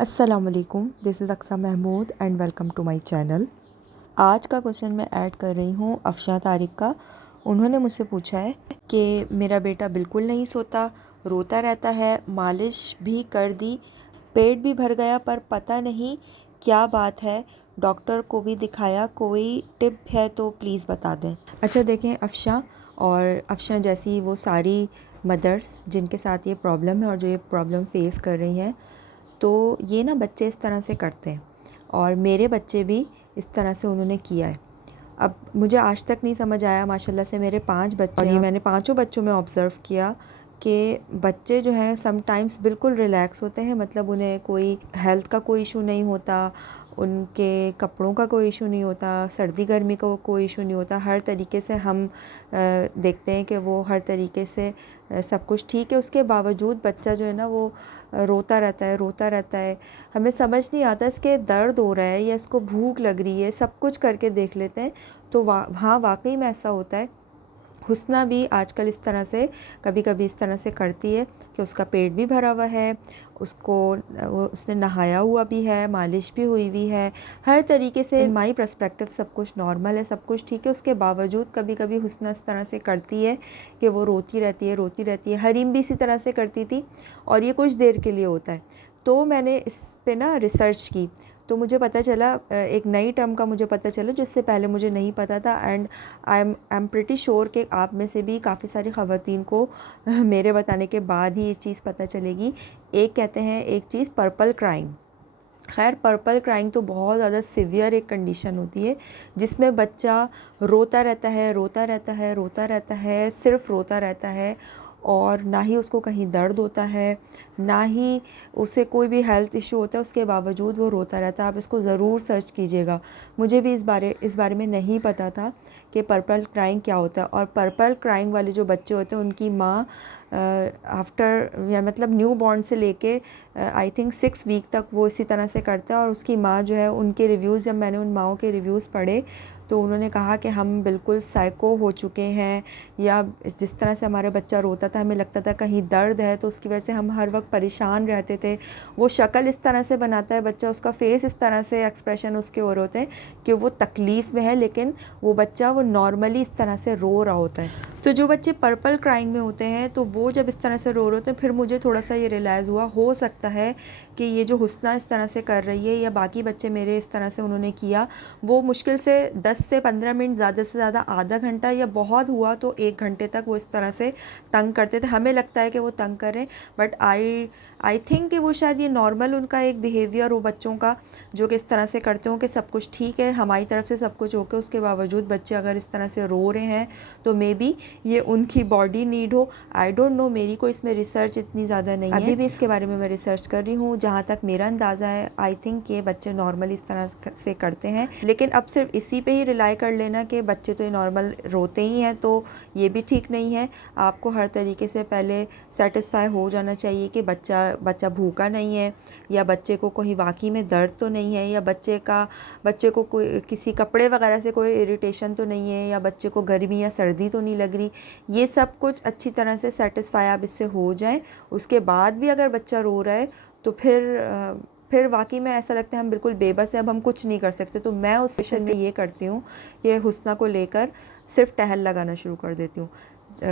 अस्सलामुअलैकुम, this is Aqsa Mahmood and welcome to my channel. आज का क्वेश्चन मैं ऐड कर रही हूँ अफशा तारिक का। उन्होंने मुझसे पूछा है कि मेरा बेटा बिल्कुल नहीं सोता, रोता रहता है, मालिश भी कर दी, पेट भी भर गया पर पता नहीं क्या बात है, डॉक्टर को भी दिखाया, कोई टिप है तो प्लीज़ बता दें। अच्छा देखें अफशा, और अफशा जैसी वो सारी मदर्स जिनके साथ ये प्रॉब्लम है और जो ये प्रॉब्लम फेस कर रही हैं, तो ये ना बच्चे इस तरह से करते हैं और मेरे बच्चे भी इस तरह से उन्होंने किया है। अब मुझे आज तक नहीं समझ आया, माशाल्लाह से मेरे 5 बच्चे और ये मैंने पाँचों बच्चों में ऑब्ज़र्व किया कि बच्चे जो हैं समटाइम्स बिल्कुल रिलैक्स होते हैं, मतलब उन्हें कोई हेल्थ का कोई इशू नहीं होता, उनके कपड़ों का कोई इशू नहीं होता, सर्दी गर्मी का कोई इशू नहीं होता। हर तरीके से हम देखते हैं कि वो हर तरीके से सब कुछ ठीक है, उसके बावजूद बच्चा जो है ना वो रोता रहता है, रोता रहता है। हमें समझ नहीं आता इसके दर्द हो रहा है या इसको भूख लग रही है, सब कुछ करके देख लेते हैं तो हाँ वाकई में ऐसा होता है। हुस्ना भी आजकल इस तरह से कभी कभी इस तरह से करती है कि उसका पेट भी भरा हुआ है, उसने नहाया हुआ भी है, मालिश भी हुई है, हर तरीके से माई पर्सपेक्टिव सब कुछ नॉर्मल है, सब कुछ ठीक है। उसके बावजूद कभी कभी हुस्ना इस तरह से करती है कि वो रोती रहती है, रोती रहती है। हरीम भी इसी तरह से करती थी और ये कुछ देर के लिए होता है। तो मैंने इस पे ना रिसर्च की तो मुझे पता चला, एक नई टर्म का मुझे पता चला जिससे पहले मुझे नहीं पता था। And I am pretty sure कि आप में से भी काफ़ी सारी ख़वातीन को मेरे बताने के बाद ही ये चीज़ पता चलेगी। एक कहते हैं एक चीज़ पर्पल क्राइंग। खैर पर्पल क्राइंग तो बहुत ज़्यादा सिवियर एक कंडीशन होती है जिसमें बच्चा रोता रहता है, रोता रहता है, रोता रहता है, सिर्फ रोता रहता है और ना ही उसको कहीं दर्द होता है, ना ही उसे कोई भी हेल्थ इशू होता है, उसके बावजूद वो रोता रहता है। आप इसको ज़रूर सर्च कीजिएगा। मुझे भी इस बारे में नहीं पता था कि पर्पल क्राइंग क्या होता है। और पर्पल क्राइंग वाले जो बच्चे होते हैं उनकी माँ आफ्टर या मतलब न्यू बॉर्न से लेके आई थिंक 6 वीक तक वो इसी तरह से करता है। और उसकी माँ जो है, उनके रिव्यूज़ जब मैंने उन माँओं के रिव्यूज़ पढ़े तो उन्होंने कहा कि हम बिल्कुल साइको हो चुके हैं, या जिस तरह से हमारा बच्चा रोता था हमें लगता था कहीं दर्द है, तो उसकी वजह से हम हर वक्त परेशान रहते थे। वो शक्ल इस तरह से बनाता है बच्चा, उसका फेस इस तरह से एक्सप्रेशन उसके हो रहे होते हैं कि वो तकलीफ़ में है, लेकिन वो बच्चा वो नॉर्मली इस तरह से रो रहा होता है। तो जो बच्चे पर्पल क्राइंग में होते हैं तो वो जब इस तरह से रो रहे होते हैं, फिर मुझे थोड़ा सा ये रियलाइज़ हुआ, हो सकता है कि ये जो हुस्ना इस तरह से कर रही है या बाकी बच्चे मेरे इस तरह से उन्होंने किया, वो मुश्किल से 10 से 15 मिनट, ज़्यादा से ज़्यादा आधा घंटा या बहुत हुआ तो 1 घंटे तक वो इस तरह से तंग करते थे। हमें लगता है कि वो तंग करें, बट आई थिंक कि वो शायद ये नॉर्मल उनका एक बिहेवियर हो बच्चों का, जो कि इस तरह से करते हो कि सब कुछ ठीक है, हमारी तरफ से सब कुछ ओके, उसके बावजूद बच्चे अगर इस तरह से रो रहे हैं तो मे बी ये उनकी बॉडी नीड हो। आई डोंट नो, मेरी को इसमें रिसर्च इतनी ज़्यादा नहीं है, अभी भी इसके बारे में मैं रिसर्च कर रही हूँ। जहाँ तक मेरा अंदाज़ा है, आई थिंक ये बच्चे नॉर्मल इस तरह से करते हैं। लेकिन अब सिर्फ इसी पे ही रिलाई कर लेना कि बच्चे तो ये नॉर्मल रोते ही हैं, तो ये भी ठीक नहीं है। आपको हर तरीके से पहले सेटिस्फाई हो जाना चाहिए कि बच्चा भूखा नहीं है, या बच्चे को कोई वाकई में दर्द तो नहीं है, या बच्चे को कोई किसी कपड़े वगैरह से कोई इरिटेशन तो नहीं है, या बच्चे को गर्मी या सर्दी तो नहीं लग रही। ये सब कुछ अच्छी तरह से सेटिस्फाई आप इससे हो जाएं। उसके बाद भी अगर बच्चा रो रहा है तो फिर वाकई में ऐसा लगता है हम बिल्कुल बेबस हैं, अब हम कुछ नहीं कर सकते। तो मैं उस सेशन में ये करती हूँ कि हुस्ना को लेकर सिर्फ टहल लगाना शुरू कर देती हूँ।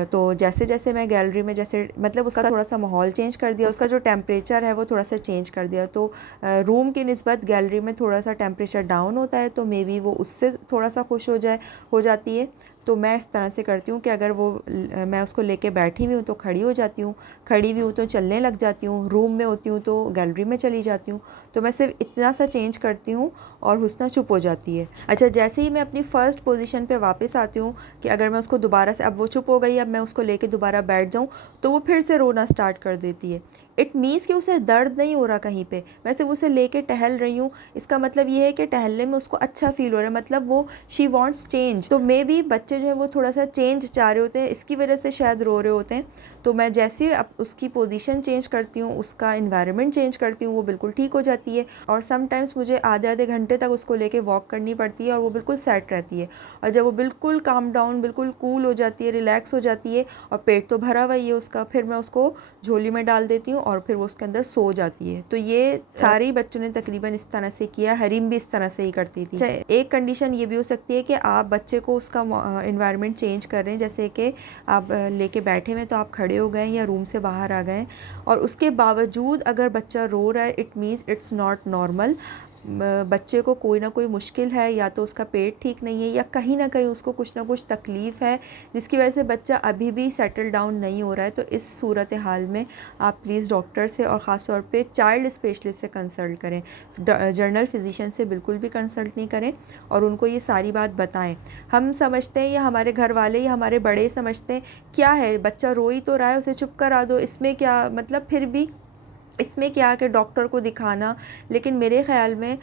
तो जैसे जैसे मैं गैलरी में, जैसे मतलब उसका थोड़ा सा माहौल चेंज कर दिया, उसका जो टेम्परेचर है वो थोड़ा सा चेंज कर दिया, तो रूम की निस्बत गैलरी में थोड़ा सा टेम्परेचर डाउन होता है, तो मे बी वो उससे थोड़ा सा खुश हो जाती है। तो मैं इस तरह से करती हूँ कि अगर मैं उसको लेके बैठी हुई हूँ तो खड़ी हो जाती हूँ, खड़ी हुई हूँ तो चलने लग जाती हूँ, रूम में होती हूँ तो गैलरी में चली जाती हूँ। तो मैं सिर्फ इतना सा चेंज करती हूँ और हुस्ना चुप हो जाती है। अच्छा, जैसे ही मैं अपनी फ़र्स्ट पोजीशन पे वापस आती हूँ कि अगर मैं उसको दोबारा से, अब वो चुप हो गई, अब मैं उसको लेके दोबारा बैठ जाऊँ, तो वो फिर से रोना स्टार्ट कर देती है। इट मीन्स कि उसे दर्द नहीं हो रहा कहीं पे, मैं सिर्फ उसे लेके टहल रही हूँ। इसका मतलब ये है कि टहलने में उसको अच्छा फील हो रहा है, मतलब वो शी वांट्स चेंज। तो मे बी बच्चे बच्चे जो है वो थोड़ा सा चेंज चाह रहे होते हैं, इसकी वजह से शायद रो रहे होते हैं। तो मैं जैसे ही उसकी पोजीशन चेंज करती हूँ, उसका इन्वायरमेंट चेंज करती हूँ, वो बिल्कुल ठीक हो जाती है। और समटाइम्स मुझे आधे आधे घंटे तक उसको लेके वॉक करनी पड़ती है और वो बिल्कुल सेट रहती है। और जब वो बिल्कुल काम डाउन, बिल्कुल कूल हो जाती है, रिलैक्स हो जाती है और पेट तो भरा हुआ ही है उसका, फिर मैं उसको झोली में डाल देती हूँ और फिर वो उसके अंदर सो जाती है। तो ये सारे बच्चों ने तकरीबन इस तरह से किया। हरीम भी इस तरह से ही करती थी। एक कंडीशन ये भी हो सकती है कि आप बच्चे को उसका इन्वायरमेंट चेंज कर रहे हैं, जैसे कि आप लेके बैठे हुए तो आप खड़े हो गए या रूम से बाहर आ गए, और उसके बावजूद अगर बच्चा रो रहा है, it means it's not normal. बच्चे को कोई ना कोई मुश्किल है, या तो उसका पेट ठीक नहीं है या कहीं ना कहीं उसको कुछ ना कुछ तकलीफ़ है जिसकी वजह से बच्चा अभी भी सेटल डाउन नहीं हो रहा है। तो इस सूरत हाल में आप प्लीज़ डॉक्टर से और ख़ास तौर पे चाइल्ड स्पेशलिस्ट से कंसल्ट करें। जनरल फिजिशियन से बिल्कुल भी कंसल्ट नहीं करें और उनको ये सारी बात बताएं। हम समझते हैं या हमारे घर वाले या हमारे बड़े समझते हैं क्या है, बच्चा रो ही तो रहा है, उसे चुप करा दो, इसमें क्या, मतलब फिर भी इसमें क्या कि डॉक्टर को दिखाना। लेकिन मेरे ख़्याल में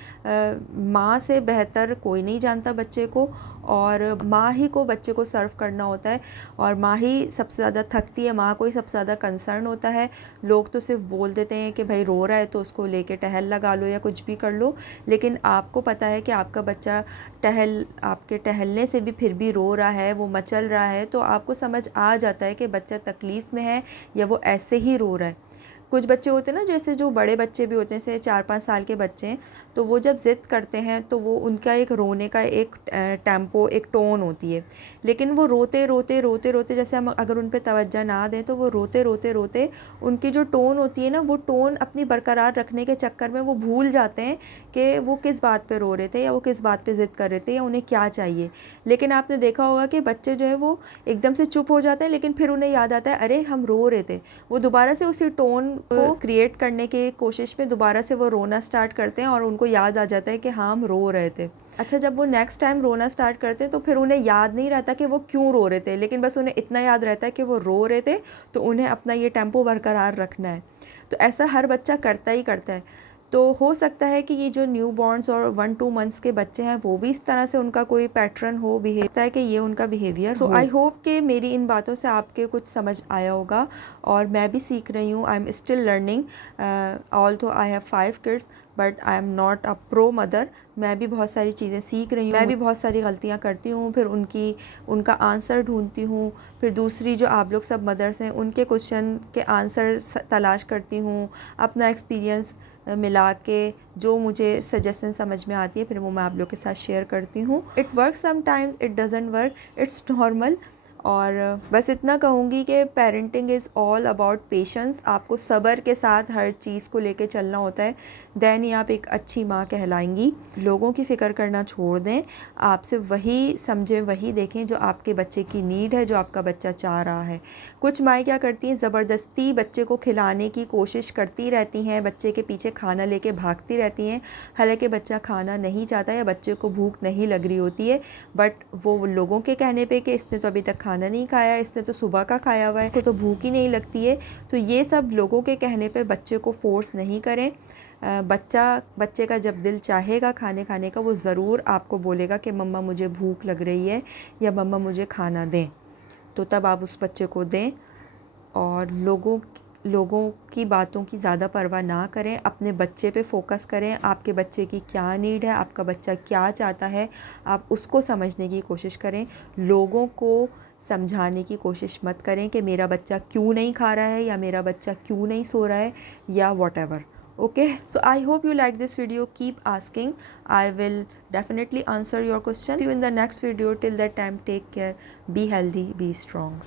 माँ से बेहतर कोई नहीं जानता बच्चे को, और माँ ही को बच्चे को सर्व करना होता है, और माँ ही सबसे ज़्यादा थकती है, माँ को ही सबसे ज़्यादा कंसर्न होता है। लोग तो सिर्फ बोल देते हैं कि भाई रो रहा है तो उसको लेके टहल लगा लो या कुछ भी कर लो, लेकिन आपको पता है कि आपका बच्चा आपके टहलने से भी फिर भी रो रहा है, वो मचल रहा है, तो आपको समझ आ जाता है कि बच्चा तकलीफ़ में है या वो ऐसे ही रो रहा है। कुछ बच्चे होते हैं ना, जैसे जो बड़े बच्चे भी होते हैं, जैसे 4-5 साल के बच्चे हैं, तो वो जब ज़िद करते हैं तो वो उनका एक रोने का एक टेम्पो, एक टोन होती है, लेकिन वो रोते रोते रोते रोते, जैसे हम अगर उन पे तवज्जो ना दें तो वो रोते रोते रोते उनकी जो टोन होती है ना, वो टोन अपनी बरकरार रखने के चक्कर में वो भूल जाते हैं कि वो किस बात पे रो रहे थे या वो किस बात पे ज़िद कर रहे थे या उन्हें क्या चाहिए। लेकिन आपने देखा होगा कि बच्चे जो है वो एकदम से चुप हो जाते हैं, लेकिन फिर उन्हें याद आता है अरे हम रो रहे थे, वो दोबारा से उसी टोन को क्रिएट करने की कोशिश में दोबारा से वो रोना स्टार्ट करते हैं और उनको याद आ जाता है कि हाँ हम रो रहे थे। अच्छा, जब वो नेक्स्ट टाइम रोना स्टार्ट करते हैं तो फिर उन्हें याद नहीं रहता कि वो क्यों रो रहे थे, लेकिन बस उन्हें इतना याद रहता है कि वो रो रहे थे, तो उन्हें अपना ये टेम्पो बरकरार रखना है। तो ऐसा हर बच्चा करता ही करता है। तो हो सकता है कि ये जो न्यू बॉर्न्स और 1-2 मंथ्स के बच्चे हैं वो भी इस तरह से उनका कोई पैटर्न हो, बिहेव है कि ये उनका बिहेवियर। सो आई होप कि मेरी इन बातों से आपके कुछ समझ आया होगा, और मैं भी सीख रही हूँ। I am still learning, although I have 5 kids but I am not a pro mother. मैं भी बहुत सारी चीज़ें सीख रही हूँ, मैं भी बहुत सारी गलतियाँ करती हूँ, फिर उनका आंसर ढूंढती हूँ, फिर दूसरी जो आप लोग सब मदर्स हैं उनके क्वेश्चन के आंसर तलाश करती हूँ, अपना एक्सपीरियंस मिला के जो मुझे सजेशन समझ में आती है फिर वो मैं आप लोग के साथ शेयर करती हूँ। It work sometimes, it doesn't work, it's normal. और बस इतना कहूँगी कि parenting is all about patience. आपको सब्र के साथ हर चीज़ को लेके चलना होता है, देन ही आप एक अच्छी माँ कहलाएंगी। लोगों की फ़िक्र करना छोड़ दें, आप सिर्फ वही समझें, वही देखें जो आपके बच्चे की नीड है, जो आपका बच्चा चाह रहा है। कुछ माएँ क्या करती हैं, ज़बरदस्ती बच्चे को खिलाने की कोशिश करती रहती हैं, बच्चे के पीछे खाना लेके भागती रहती हैं, हालांकि बच्चा खाना नहीं चाहता या बच्चे को भूख नहीं लग रही होती है, बट वो लोगों के कहने पे कि इसने तो अभी तक खाना नहीं खाया, इसने तो सुबह का खाया हुआ है, इसको तो भूख ही नहीं लगती है। तो ये सब लोगों के कहने पे बच्चे को फोर्स नहीं करें। बच्चे का जब दिल चाहेगा खाने का, वो ज़रूर आपको बोलेगा कि मम्मा मुझे भूख लग रही है या मम्मा मुझे खाना दें, तो तब आप उस बच्चे को दें। और लोगों की बातों की ज़्यादा परवाह ना करें, अपने बच्चे पे फोकस करें। आपके बच्चे की क्या नीड है, आपका बच्चा क्या चाहता है, आप उसको समझने की कोशिश करें। लोगों को समझाने की कोशिश मत करें कि मेरा बच्चा क्यों नहीं खा रहा है या मेरा बच्चा क्यों नहीं सो रहा है या whatever. Okay, so I hope you like this video. Keep asking, I will definitely answer your question. See you in the next video. Till that time, take care, be healthy, be strong.